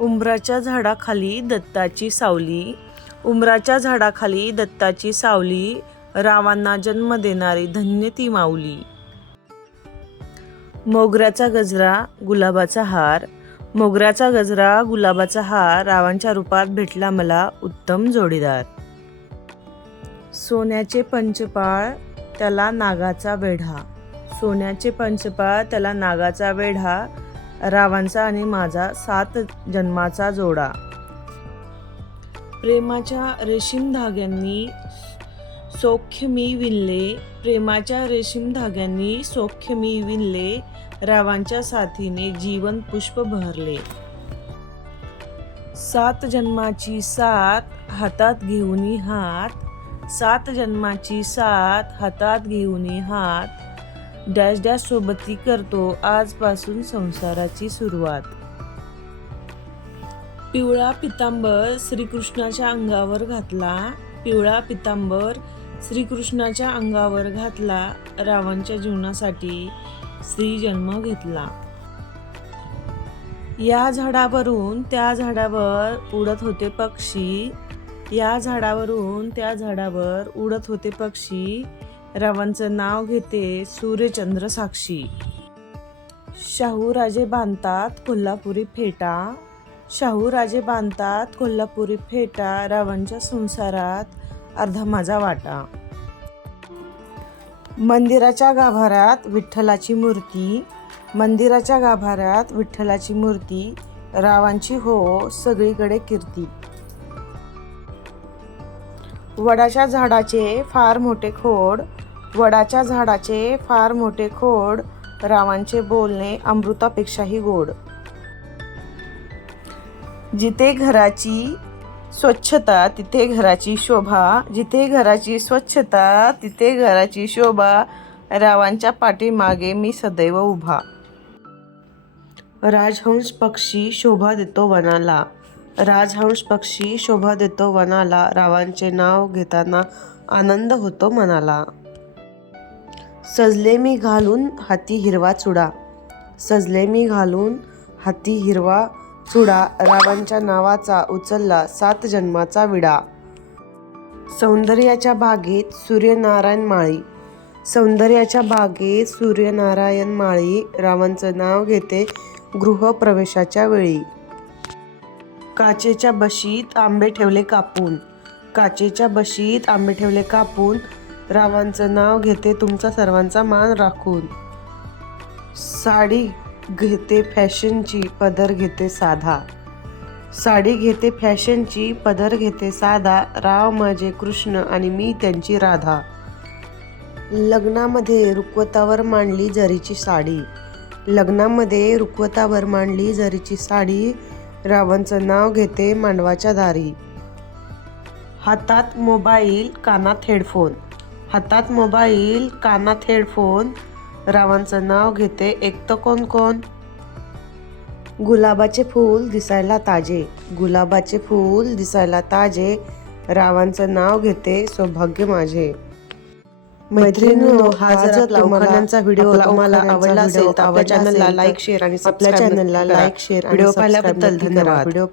उंबराच्या झाडाखाली दत्ताची सावली. उंबराच्या झाडाखाली दत्ताची सावली रावांना जन्म देणारी धन्य ती माऊली. मोगऱ्याचा गजरा गुलाबाचा हार. मोगऱ्याचा गजरा गुलाबाचा हार रावांच्या रूपात भेटला मला उत्तम जोडीदार. सोन्याचे पंचपाळ त्याला नागाचा वेढा. सोन्याचे पंचपाळ त्याला नागाचा वेढा. रावांचा आणि माझा सात जन्माचा जोडा. प्रेमाच्या रेशीम धाग्यांनी सौख्य मी विणले प्रेमाच्या रेशीम धाग्यांनी सौख्य मी विणले रावांच्या साथीने जीवन पुष्प बहरले सात जन्माची साथ हातात घेऊनी हात सात जन्माची साथ हातात घेऊनी हात डॅश डॅश सोबती करतो आजपासून संसाराची सुरुवात. पिवळा पितांबर श्रीकृष्णाच्या अंगावर घातला. पिवळा पितांबर श्रीकृष्णाच्या अंगावर घातला रावणच्या जीवनासाठी श्री जन्म घेतला. या झाडावरून त्या झाडावर उडत होते पक्षी. या झाडावरून त्या झाडावर उडत होते पक्षी. रावांचं नाव घेते सूर्यचंद्र साक्षी शाहूराजे बांधतात कोल्हापुरी फेटा. शाहूराजे बांधतात कोल्हापुरी फेटा रावांच्या संसारात अर्धा माझा वाटा. मंदिराच्या गाभाऱ्यात विठ्ठलाची मूर्ती. मंदिराच्या गाभाऱ्यात विठ्ठलाची मूर्ती. रावांची हो सगळीकडे कीर्ती. वडाच्या झाडाचे फार मोठे खोड. वडाच्या झाडाचे फार मोठे खोड रावांचे बोलणे अमृतापेक्षाही गोड. जिथे घराची स्वच्छता तिथे घराची शोभा जिथे घराची स्वच्छता तिथे घराची शोभा रावांच्या पाठीमागे मी सदैव उभा. राजहंस पक्षी शोभा देतो वनाला. राजहंस पक्षी शोभा देतो वनाला. रावांचे नाव घेताना आनंद होतो मनाला. सजले मी घालून हाती हिरवा चुडा. सजले मी घालून हाती हिरवा चुडा रावांच्या नावाचा उचलला सात जन्माचा विडा. सौंदर्याच्या बागेत सूर्यनारायण माळी. सौंदर्याच्या बागेत सूर्यनारायण माळी रावांचं नाव घेते गृहप्रवेशाच्या वेळी. काचेच्या बशीत आंबे ठेवले कापून. काचेच्या बशीत आंबे ठेवले कापून रावांचं नाव घेते तुमचा सर्वांचा मान राखून. साडी घेते फॅशनची पदर घेते साधा. साडी घेते फॅशनची पदर घेते साधा. राव माझे कृष्ण आणि मी त्यांची राधा. लग्नामध्ये रुकवतावर मांडली जरीची साडी. लग्नामध्ये रुकवतावर मांडली जरीची साडी. रावांचं नाव घेते मांडवाच्या दारी. हातात मोबाईल कानात हेडफोन. हातात मोबाईल कानात हेडफोन रावांचं नाव घेते एकटं कोण कोण? गुलाबाचे फूल दिसायला ताजे. गुलाबाचे फूल दिसायला ताजे. रावांचं नाव घेते सौभाग्य माझे. मैत्रिणींनो हा जर तुम्हाला व्हिडिओ तुम्हाला आवडला असेल तर आपल्या चॅनलला लाईक शेअर आणि आपल्या चॅनलला लाईक शेअर व्हिडिओ पाहिल्याबद्दल धन्यवाद. व्हिडिओ